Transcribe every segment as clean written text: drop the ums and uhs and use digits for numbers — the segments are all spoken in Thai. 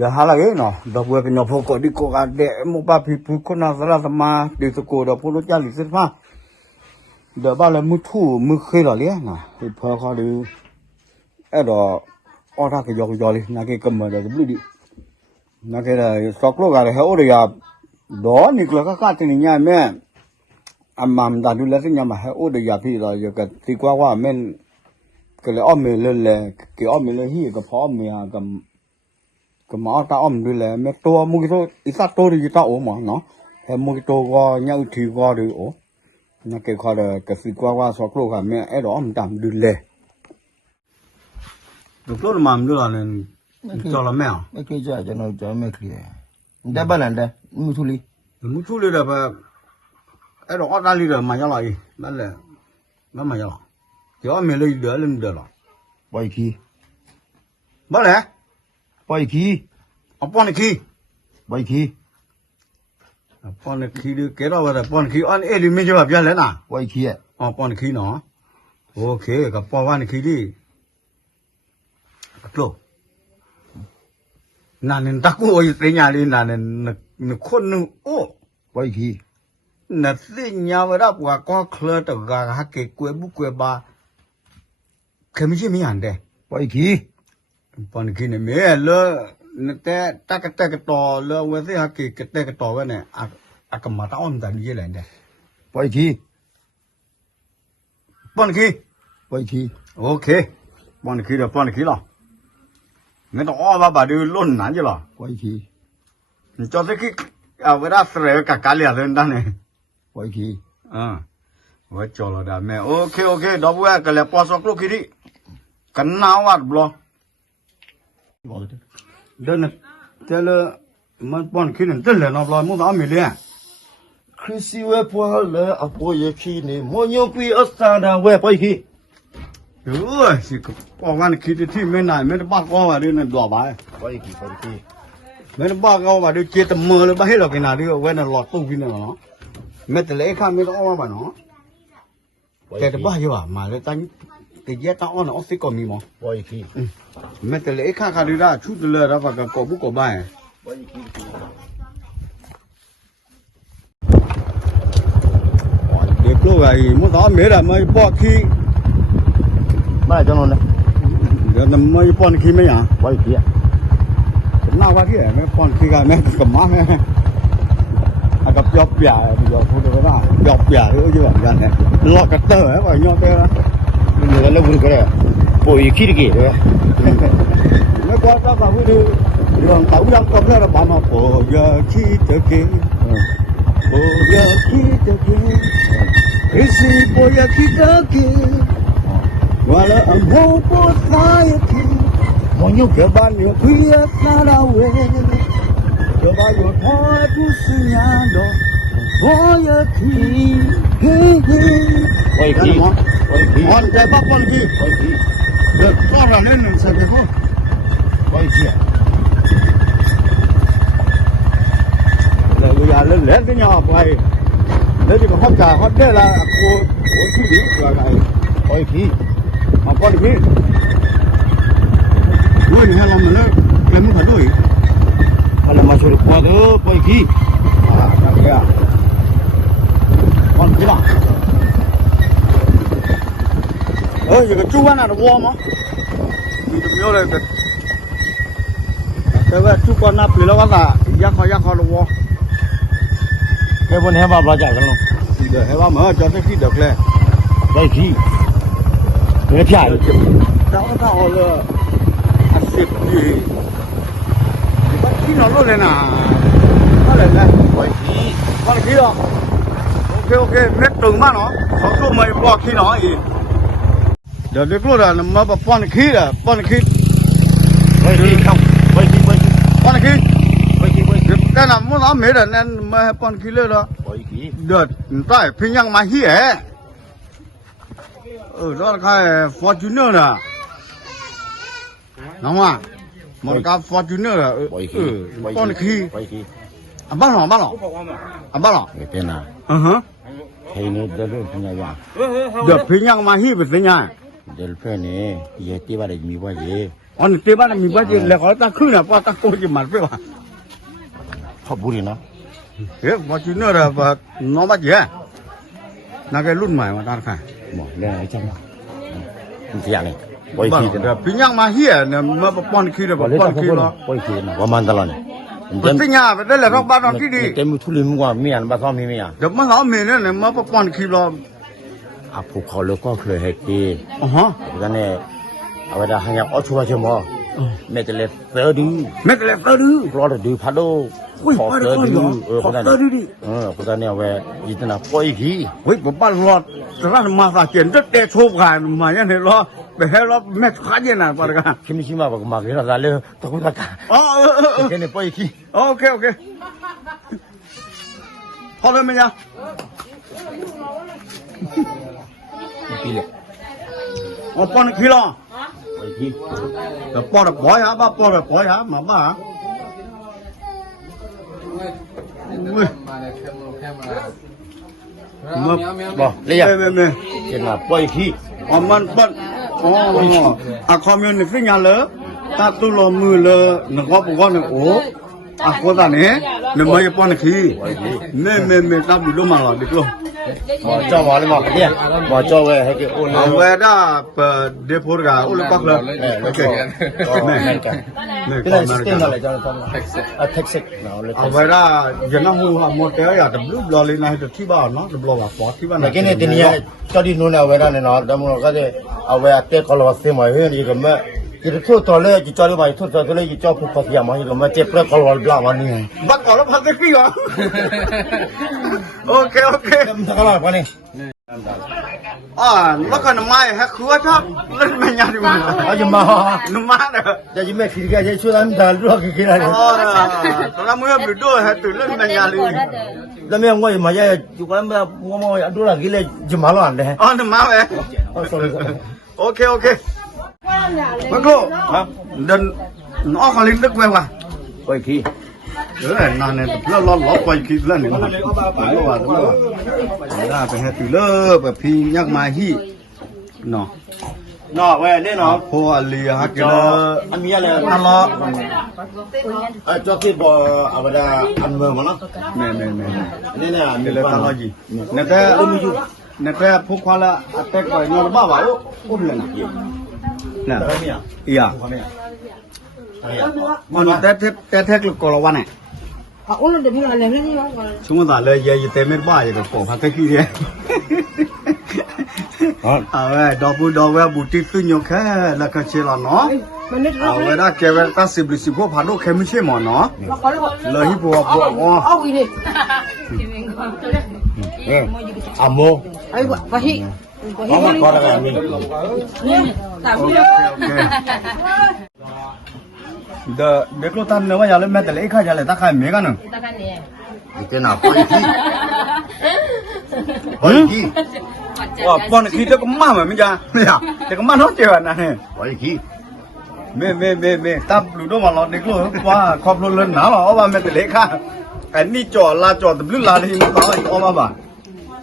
The Halageno, the weapon of Hokodico, the Mobapi Pukuna Zaratama, the Soko, the Polojalis, the Balamutu, Mukhilaliana, the Percadu, Edo, Otaka Jolly, Nakikama, the Bloody Nakeda, Soklo, I hold it up. Đó Nicola Catin in man. A mam that do letting Yama hold the Yapi, you got Tiqua men. Cái lẽ om mình lên cái om mình lên hi cái phó mình cái máu ta om đi là mấy to mua cái to ít sát to thì ta ổn mà nó em mua cái to qua nhau thì qua được ổn nó cái khoa là cái gì qua sáu lô cả mẹ ấy đó ông tạm đi lên được lúc mà mình là nên cho là mèo mấy cái cho nó cho mấy cái đã bao lần đây mua thu li là phải ấy đó ra đi rồi mà cho lại đó là nó mà cho cho mình lấy đỡ lên đỡ rồi bao khi bao lẽ bao khi ông bao khi bao khi đi cái đó là bao khi anh ấy đi mình chưa biết lẽ nào bao khi bao khi nó ok cái bao khi đi rồi 나는 닦고 있으냐리 나는 콘는 오 bao khi 나 쓰냐보다 과 클러드가 학교 봐 개미지미 안 돼. bao khi 번기네 매러 때 따까따까또 왜서 학교 그때까또 왜네 아까 마다 온다 이제랜데 bao khi 번기 오케이 번기라 내가 봐봐 론 나지라 bao khi cho tới cái với đã sửa cả liền lên đó này bao khi với cho là đã mẹ ok đó vừa cái là bao số lúc đi cần nào à blo đơn này thế là mình bọn khi nên tên là nó blo muốn nói mình liền Chrissy we po le apo ye khi ni mo nyo pi asana we bao khi ơi chỉ có quan khi thì mình này mình bắt con vào đây là đỏ bài bao khi mình bắt con vào đây chơi tầm mờ là bắt hết rồi cái nào đi quên là lọt tung cái nào nó mình từ lấy khăn mình nó vào nó cái đó bao nhiêu à mà cái tánh cái giá tao nó sẽ còn mì mò bao khi mình từ lấy khăn đi ra chút lừa ra và cái cổ bút cổ bài bao khi để lúc này muốn đó mấy là mấy bỏ khi mà cho nó này giờ là mấy bỏ khi mấy à bao khi nào qua kia mấy bỏ khi cái mấy cầm má mấy gặp dọc bìa bây giờ thôi được đó dọc bìa nữa chứ làm gì này lọt cái tơ ấy vào nhau kia người ta vui cái này bồi khi đi kì mấy qua đó vào cái đường tàu dân có cái là bảo mà bồi giờ khi tới kia bồi giờ khi tới kia cái gì bồi giờ khi tới kia gọi là âm hô bố sai kia mọi nhiêu cái ban nhiêu khuya xa đau về cho bao nhiêu thôi cứ suy nhàn đó bồi giờ khi bao khi on trái bắp con gì được con là nên sẽ được không bao khi là bây giờ lên cái nhỏ vậy lấy chỉ có hot cả hot đây là cô chú đi là này bao khi mà con đi đuôi này làm mà nó làm muốn phải đuôi kalau masuk kuat tu bao khi à con cái nào giờ cái chú ăn là nó warm á mình được nhớ đây cái chú con nắp thì nó có là giác khó nó warm cái bên này bao bao giờ luôn đểให้ว่าmở cho tới khi được lên bao khi người chạy cháu nó là ăn xịt gì bắt khi nó luôn lên à nó lên này bao khi con khí đó ok mét từng mà nó sáu số mấy bỏ khi nó gì giờ được luôn là mà bỏ con khí bao khi không bao khi con khí cái nào muốn nói mấy lần nên mà con khí lên đó bao khi được tại phi nhang mà hi ấy đó là cái Fortuner nè đúng không ạ một cái Fortuner là con khí bắt lỏng bắt lỏng cái tên nào hay nữa đó là nhà được phi nhang mà hi về nhà Delphi này, giờ tí vào đây mi vào gì? อ๋อนี่เต้บ้านมีบ้านจีแล้วเขาตาขึ้นนะพอตาโกจีมันไปว่ะ เขาบุรีนะ เฮ้ยบ้านจีเนอร์แบบน้องบ้านจีนักรุ่นใหม่มาตั้งค่ะ หมอเรื่องอะไรจังมันเสียนี่ปล่อย บ้าน ขี้กัน เดี๋ยวปีนี้มาเฮียเนี่ยมาป้อนขี้เลยป้อนขี้เนาะ ปล่อยขี้นะว่ามันตลอด เป็นสิ่งยาไปได้เลยเราบ้านเราที่ดี เต็มทุลิมกว่าเมียนบ้านซ้อมมีเมีย เดี๋ยวมาเราเมียเนี่ยมาป้อนขี้เรา อ่ะผูกคอแล้วก็เคยให้กี อ๋อฮะ กันเนี่ยเอาไว้ได้ให้ยังเอาชัวร์เชื่อมอแม่จะเล็บเสือดื้อ เม็ดเล็บก็ดื้อ รอดดื้อพัดโดขอเสือดื้อคนนั้นคนนั้นเนี่ยเว้ยยิ่งน่ะปล่อยขี้ เฮ้ยผมบ้านรอดแต่ร้านมาสาเกียนจะเตะโชว์กันมาอย่างนี้รอไปให้รอแม่ขาเย็นน่ะปะกัน คิมชิมาบอกมาเกี่ยวกับเรื่องตะกุตะกา อ๋อ แค่เนี่ยปล่อยขี้ โอเคโอเคพอเลยไหมยัง ปีเลย อ๋อป้อนขี้รอ ปล่อยขี้ แต่ป้อนแบบบ่อยฮะบ้าป้อนแบบบ่อยฮะมาบ้า บอกเรียก ไม่ เห็นว่าปล่อยขี้ อ๋อมันป้อนอ๋ออะคอมมิวนิสต์ยังเลยตาตุลมือเลยนึกว่าปุ๊กว่านึกโอ้อะคนตาเนี่ยนึกว่าจะป้อนขี้ไม่ตาดูดูมาหรอดิลูก หมอเจ้าหมอเลยหมอเนี่ยหมอเจ้าเว้ยให้แกโอน เอาไว้ได้เปิดเดฟโพร์กาโอ้ลูกปักเลยโอเคไม่ ให้กัน ไม่ ก็ ก็ เลย มา ส เลย เต็มอะไรเจ้าทำเท็กซิกเนาะเลย เอาไว้ได้ยันน้ำหูหมดแล้วอยากจะบลูบลอเลยนะที่บ้านเนาะบลอแบบฟอที่บ้าน แต่แกเนี่ยทีนี้เจ้าที่นู้นเอาไว้ได้เนาะแต่มึงก็จะเอาไว้เตะคอร์ลเซมาเฮ้ยนี่ก็ไม่จะทั่วตัวเลยจะจ่อเลยไปทั่วตัวเลยจะจ่อผู้ขับยามาก็ไม่เจ็บเพื่อคอร์ลบลาวันนี้ บักก่อนแล้วพักได้กี่อ่ะโอเค มันตลอดวันนี้ แล้วก็น้ำไม้ฮะคือว่าชอบเล่นแม่ยาดีมั้ย เอาจะมา น้ำมันเด้อ จะไม่คิดแกจะช่วยทำทานรู้กี่อะไร อ๋อตอนนั้นมึงไปดูฮะตื่นเล่นแม่ยาเลย แล้วไม่งอยมาจะอยู่กันแบบงงๆดูละกี่เลยจะมาล้วนเลย อ๋อน้ำมันเอ้โอเคบักโลครับเดินน้องเขาลิ้นลึกไปว่ะ ไปขี้ นานเนี่ยแล้วล้อไปคิดแล้วเนี่ยมันรู้ว่าได้ไปให้ตื่นเลิกแบบพี่ยักมาฮีเนาะ เนาะเว้ยนี่เนาะ พอเลียฮักเจอ อันมีอะไร นั่นล้อ จอกี้บอกเอาไปได้อันเมืองมั้งเนาะ แม่ นี่เนี่ยมี นี่ เล เลย ย ตา ตา ล ล อ อ จี จีเนี่ยแต่พวกเขาละแตกไปนอนบ้าบ่าวอุ้มเลยนะเนี่ยอีอ่ะมันแต่ลูกกอลวันเนี่ย uno de mí le viene yo ช่วงนั้นเลยยัยเต็มไม่บ้าอย่างกับปอพักกี้เนี่ยเอาไว้ดอกเว้บุตรขึ้นยกแค่แล้วก็เชื่อเนาะ มันนึก เอาไว้ได้แกเวลาสิบพวกผ่านโลกแค่ไม่ใช่หมอเนาะ เราขอแล้ว เลยที่พวกอ๋อ เอาอีกดิ อาโม ไอ้วะฮิ น้องมันก็ได้มี ตาม โอ ที่ เคเด็กเราทำเนื้อว่าอย่าเล่นแม่แต่เล็กข้าอย่าเล่นตาข้าเมียกันหนึ่ง เจ้าหน้าไปขี้ไปขี้ ว่าปอนขี้เด็กก็มาเหมือนไม่จ้าเนี่ยเด็กก็มาน้องเจ้านะเนี่ย ไปขี้ เมตับลูกมาเราเด็กลูกว่าครอบครัวเล่นหนาเราเอาว่าแม่แต่เล็กข้าไอ้นี่จ่อลาจ่อแต่ลื้อลาที่มันต่ออีกเอามาบ้า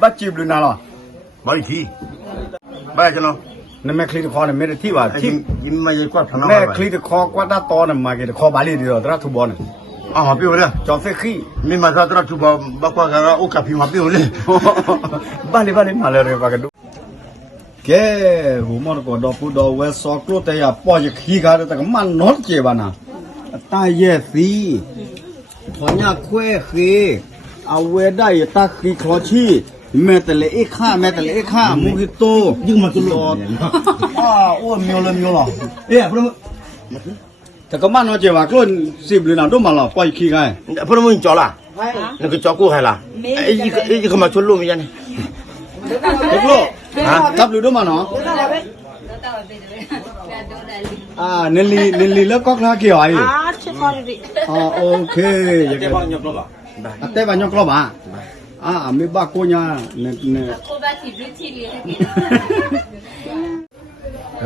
บัดจีบลูกนาเรา ไปขี้ไปจังเนาะ นั่นแม่คลีตคอเนี่ยไม่ได้ที่ว่าที่ ยิ้มไม่ยังกว่าพนัก แม่คลีตคอกว่าด้าตอนน่ะมาเกี่ยวคอบาลีเดียวตราทุบอล อ๋อมาเปี้ยวเลย จอเฟขี้ มีมาตราทุบบักว่ากันโอ้กับพี่มาเปี้ยวเลย บ้านเลยมาเลยปากกันดูแกหูมันก็ดอกพูดอกเวสอกโลแต่ยาปอยขี้กันแต่ก็มันนอนเจ็บนะตายเยสีพอยาคุ้ยขี้เอาเวได้ตาขี้คลอชีแม่แต่เล็กข้ามุกิโต ยิ่งมาตุลอด อ้วนมีเลยหรอเอ๊ะพวกแต่ก็มันนอนเจ็บว่ากล้น10หรือหนาดูมาหรอปอยขี้ไง พวกมึงจ่อละแล้วก็จ่อกูให้ละไอ้ยี่เขามาชนลูกมียัน เด็กลูกจับหรือดูมาเนาะเนลีแล้วก็เกี่ยวไอ้ เช็คก่อนดิ โอเคอย่างเงี้ยแต่บ้านยกล้อมาไม่บ้ากูเนี่ยเนี่ย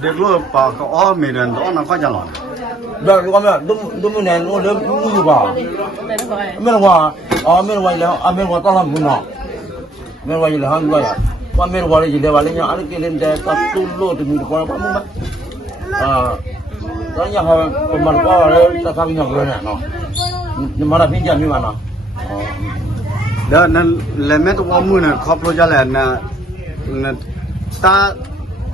เด็กลูกป่าเขาอ้อมีเดินต้นนั่งก็จะหล่อน เดี๋ยวก็ไม่ดูมันแน่นโอ้เดี๋ยวมึงอยู่ป่ะไม่รู้ว่าไม่รู้ว่าแล้วไม่รู้ว่าต้องทำบุญเนาะไม่รู้ว่าอยู่แล้วไม่รู้ว่าไม่รู้ว่าอยู่แล้วว่าเนี่ยอะไรกินเล่นแต่ก็ตู้โลดมีคนว่ามึงจะ ตอนนี้เขาเป็นมันก็เลยจะทำอย่างเงี้ยเนาะนี่มาได้พิจารณาเนาะ เดี๋ยวนั้นแล้วแม่ตัวมือน่ะครอบครัวจะแหละนะต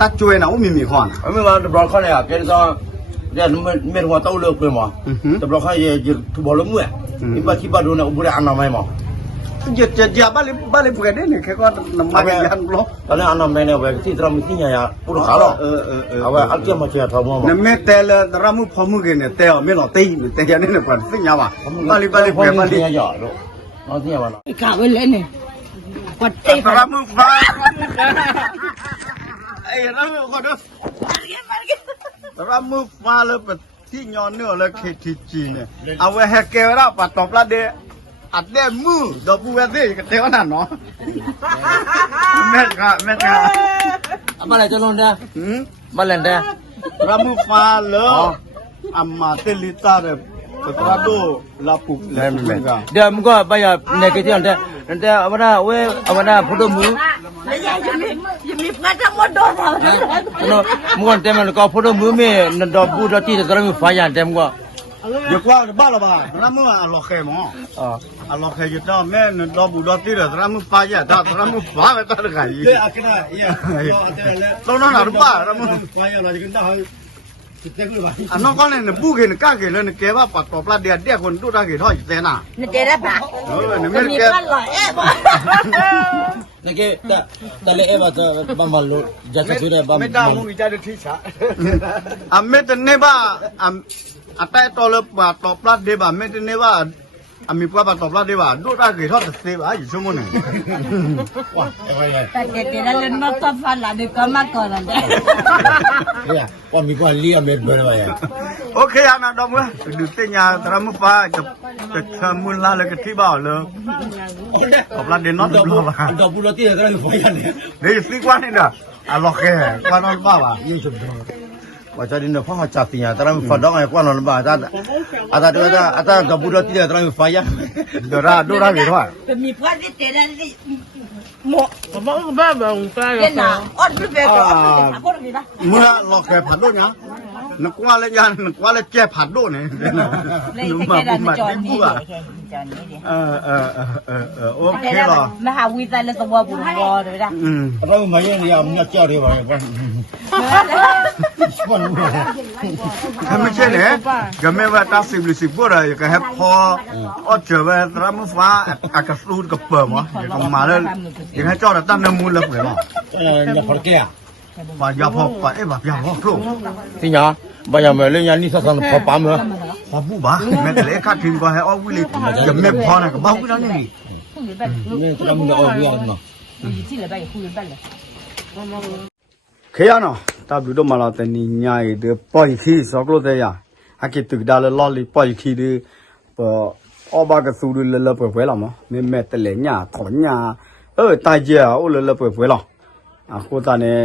าช่วยนะมีขวาน ไม่ว่าบล็อกเขาเนี่ยเกิดก็เดี๋ยวไม่รู้ว่าเต้าเลือกเลยมั้งแต่บล็อกเขาจะทุบอลมือนี่บ้าที่บ้านดูนะอุบลอันนั้นไม่มั้ง อย่าบ้านเลยเปิดได้เนี่ยแค่ก็น้ำมันยันบล็อก ตอนนี้อันนั้นไม่เนี่ยเว้ยที่เราไม่ที่เนี่ยพูดขาหรอกเอาไว้อันเกี่ยวมาเชื่อทำมั้ง นั่นแม่แต่ละรามุพอมือกันเนี่ยแต่ไม่หล่อตีแต่ยันนี่เนี่ยก่อนสิ่งยาวอ่ะบ้านเลยเปิดบ้านเลย เนี่ยหยอดลูกน้องที่ว่า cả bên lên này quật tê รามุฟ้าไอ้รามุก็ดูรามุฟ้าเลยเป็นที่ย้อนเนื้อเลยคิดจีเนี่ยเอาไว้ให้แกว่าปัดตบละเดอัดเดมือดอกบัวเดก็เท่านั้นเนาะแม่ค่ะ บ้านอะไรจะลงได้บ้านอะไรได้ รามุฟ้าเลยอามาเตลิตาเลยปะโดลาปุกเลยมั้งกัน เดี๋ยวมึงก็ไปอย่าในกิจกรรมแต่เอามาได้เว้ยเอามาได้พูดมือ มีพระทั้งหมดโดนเรา no muan teman ko photo mu me ndo bu do ti de mi fa yan tem ko เดี๋ยวกว่าบ้าละบ้ารามุอ่ะหลอกแค่มั้งอ่ะหลอกแค่จะต้องแม่ดอกบัวตีเลยรามุฟ้าอย่าถ้ารามุฟ้าไม่ต้องใครเดี๋ยวอะไรเรานั่งหน้าบ้ารามุฟ้าอย่าเราจะกินได้อันนั้นก็เนี่ยบุกเห็นก้าเกลือเนี่ยแกว่าปัดตบละเดียคนดูได้กี่ท่อยเต้น่ะ นี่เจ๊ได้ปะ เนี่ยไม่ มี แก พระหล่อเอ๊ะบ่ na ke ta le eva ta ba mal lo ja ta su de ba ไม่ได้มึงจะได้ที่ช้าอ่ะไม่แต่เนี่ยว่าอ่ะแต่ตัวเลยปัดตบละเดียบ่ไม่แต่เนี่ยว่าอ่ะมีปัดตบละเดียบ่ดูได้กี่ท่อยเสียบ่อยู่ชั่วโมงนึง แต่เจ๊ได้เล่นมาต้นฟันหลังนี่ก็มาก่อนนั่นแหละ ya wa mi ko li am be ba ya โอเคอ่ะนะดอมเว้ยดูเตียตรามุฟ้าจะทำมูลละเลยก็ที่บ้าเลยตบละเดียนอตบละบ้า ndo bu do ti de mi fa yan ne เดี๋ยวสิกว่านี่นะอ่ะหลอกแค่กว่านอนบ้าว่ะ yin su do wa ja din ne fa ha cha ti ya ta mi fa do ai kwa no ba ta ata do ata ndo bu do ti de mi fa yan เดี๋ยวราดูรากี่ท่อย จะมีพระที่เจ๊ได้หมดบ้าบ้าเจ๊น่ะอดไม่เป็นก็อดไม่ได้ เมื่อหลอกแค่ผัดด้วยนะนักว่าเลยยันนักว่าเลยแก้ผัดด้วยเนี่ย เลยจะ มา แค่ดัน มา จอ ที่ นี่ บัว จอนี่ดิ โอเคหรอ มหาวิทยาลัยสวบุญวอเลยนะ ra ma yan ya mi ya chao de ba ya ไม่ใช่เนี่ยก็ไม่ว่าตาสิบหรือสิบบัวเลยก็ให้พออดเจอไปตรามุฟ้าอากาศรูดกับเปิดมั้งยังมาเลยยังให้เจ้าแต่ตั้งน้ำมูลเลยเหรอ ya por qué ya ป่ายาพอป่าเอ๊ะป่ายาพอครู ti nya ba ya me le ya ni sa sa pa pa ma พอผู้บ้าแม่แต่เล็กข้าทิ้งก็ให้เอาวิลิจะไม่พอนะก็บ้ากูแล้วนี่ me tra mu de o ya no ที่เหลือไปคุยกันเลย เคยเนาะตาดูดมาแล้วแต่นี่ง่ายเดี๋ยวปล่อยขี้สอกโลเดียฮักกิตึกดาลลอลีปล่อยขี้ดิปออบากสูดูเลเปิดเผยหรอมั้งแม่แต่เล็กเนี่ยถอนเนี่ยตายเจ้าโอ้เลเปิดเผยหรออ่ะโคตรเนี่ย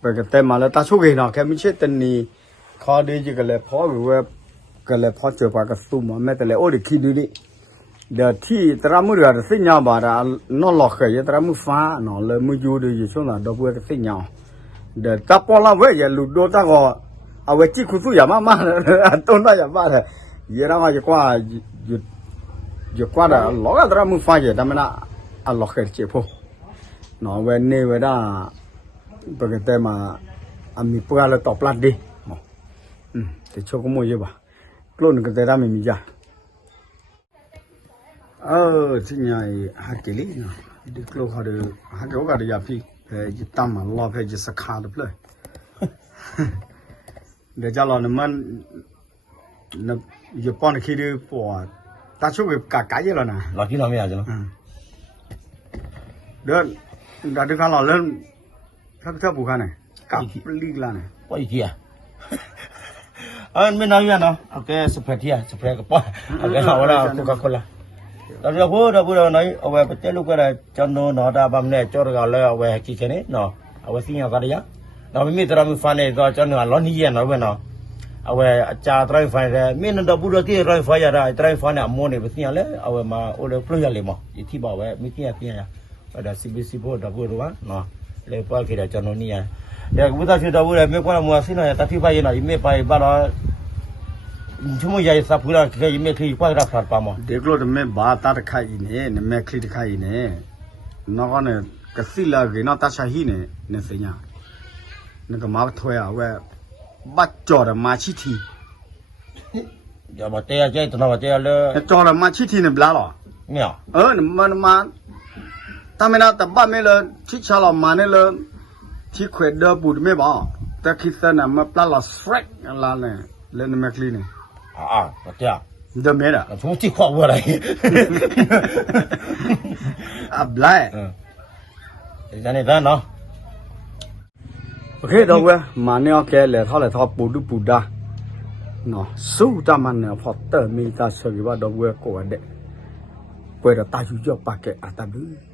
ไปกันเต็มมาแล้วตาชุกเองเนาะแค่ไม่ใช่แต่นี่ขอดีจีกันเลยพอหรือว่ากันเลยพอเจอปากกสูมาแม่แต่เล็กโอ้ดิขี้ดูดิเดี๋ยวที่ตรามือเดือดสิ่งยาวบาดานอหลอกเหยตรามือฟ้าเนาะเลยมือยูดีอยู่ช่วงนั้นดอกบัวสิ่งยาวเดี๋ยวตาปอละเว้ยอย่าหลุดโดนตาก็เอาไว้จี้คุณสู้อย่ามาเลยต้นได้อย่าบ้าเลยเยอะแล้วจะกว่าอยู่กว่าเดี๋ยวหลอกตรามือฟ้าอย่าทำมันอ่ะหลอกเหยเจ็บพอเนาะเว้นนี่เวลาปกติมามีพวกเราตอบรับดีแต่โชคก็มั่วเยอะป่ะกลุ่นก็แต่ได้ไม่มีจ้าที่ไงฮักเกลีนะดิคโลเขาดูฮักเกลก็ได้ยาพี่จิตตามมาล้อเพจิสักขาดเลยเดี๋ยวจะรอเนี่ยมันเนี่ยญี่ปุ่นคิดดูปวดตาช่วยกะกะเยอะแล้วนะ la ki na me ya ja เดินเดี๋ยวเขาเราเริ่มถ้าบุกันเนี่ยกับลีกแล้วเนี่ย wa ki ya me na ya no okay spread ya spread ka pa okay ha wala coca cola แต่เราพูดเราไหนเอาไว้ประเทศลูกก็ได้จนโน่นดาบำเนี่ยจอดกันเลยเอาไว้กี่ชนิดเนาะเอาไว้สิ่งอย่างกันเนี่ยเราไม่มีตรามีฟันเนี่ยก็จนหนึ่งล้อนี้เย็นเอาไว้เนาะเอาไว้จ่าตราฟันเลยมีนั่นดับบุรุษที่ตราฟันอะไรตราฟันเนี่ยมั่วเนี่ยเป็นสิ่งอะไรเอาไว้มาโอ้เลยพลุยเลยมั้งที่บอกไว้มีที่อะไรเนี่ยเอาได้สิบโบดับบุรุษวะเนาะ le pa ke da chano ni ya ya ku ta chu da bu le me kwa mo sin na ta thi pa ye na me pa ba lo chumo ya sa pu la ke me khi kwa ra sa pa mo เด็กโลดแม่บาตาตะไข่เนี่ยแม่คลิตะไข่เนี่ยนอกเนี่ยกะสิลาเกนอตาชาฮีเนี่ยเนี่ยสิญาเนี่ยก็มาถอยเอาไว้บัดจ่อดมาชิที ya ba te ya je to na ba te ya le จ่อดมาชิทีเนี่ยบลาหรอ me ya มันมาตาไม่น่าแต่บ้านไม่เลยชิชาเรามาเนี่ยเลยที่เขวดเดอบุดไม่บอกแต่คิดซะน่ะมาปลาละสเตรกอะไรเนี่ยเล่นแม่คลีเนี่ย ba te ya เดอเมดอ่ะ chu ti kwa wa lai อ่ะบลาย ja ne da no โอเคတော့ဝဲမာနေောက်ခဲလေထောက်လေထောက်ပူဒူပူဒါနော်စူတမန်နေဖော်တမီတာဆော်ရတော့ဝဲကိုဝဲတဲ့ပွဲတော့တာယူကြောက်ပါကဲအတဘူး